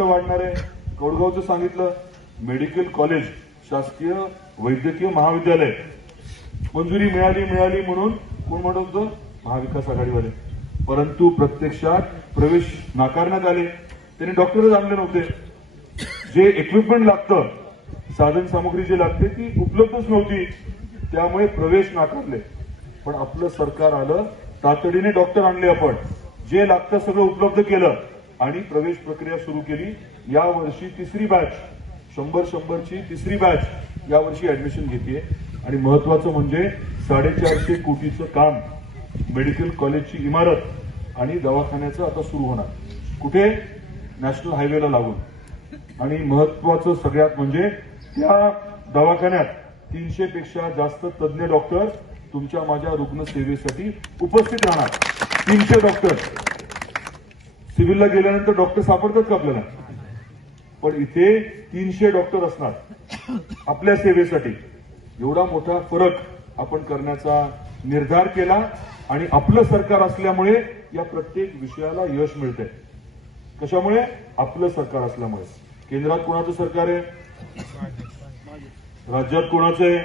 कुठलं वाढणार आहे? कौडगावचं सांगितलं. मेडिकल कॉलेज, शासकीय वैद्यकीय महाविद्यालय मंजुरी मिळाली म्हणून कोण म्हणत होतं? महाविकास आघाडीवाले. परंतु प्रत्यक्षात प्रवेश नाकारण्यात आले. त्यांनी डॉक्टरच आणले नव्हते. जे इक्विपमेंट लागतं, साधन सामग्री जे लागते ती उपलब्धच नव्हती. त्यामुळे प्रवेश नाकारले. पण आपलं सरकार आलं, तातडीने डॉक्टर आणले, आपण जे लागतं सगळं उपलब्ध केलं आणि प्रवेश प्रक्रिया सुरू केली. यावर्षी तिसरी बॅच 100ची तिसरी बॅच यावर्षी ऍडमिशन घेते. आणि महत्वाचं म्हणजे 450 कोटीचं काम, मेडिकल कॉलेजची इमारत आणि दवाखान्याचं आता सुरू होणार. कुठे? नॅशनल हायवेला लागून. आणि महत्वाचं सगळ्यात म्हणजे त्या दवाखान्यात 300 पेक्षा जास्त तज्ञ डॉक्टर तुमच्या माझ्या रुग्णसेवेसाठी उपस्थित राहणार. 300 डॉक्टर. सिव्हिलला गेल्यानंतर डॉक्टर सापडतात का आपल्याला? पण इथे 300 डॉक्टर असणार आपल्या सेवेसाठी. एवढा मोठा फरक आपण करण्याचा निर्धार केला आणि आपलं सरकार असल्यामुळे या प्रत्येक विषयाला यश मिळतंय. कशामुळे? आपलं सरकार असल्यामुळे. केंद्रात कोणाचं सरकार आहे? राज्यात कोणाचं आहे?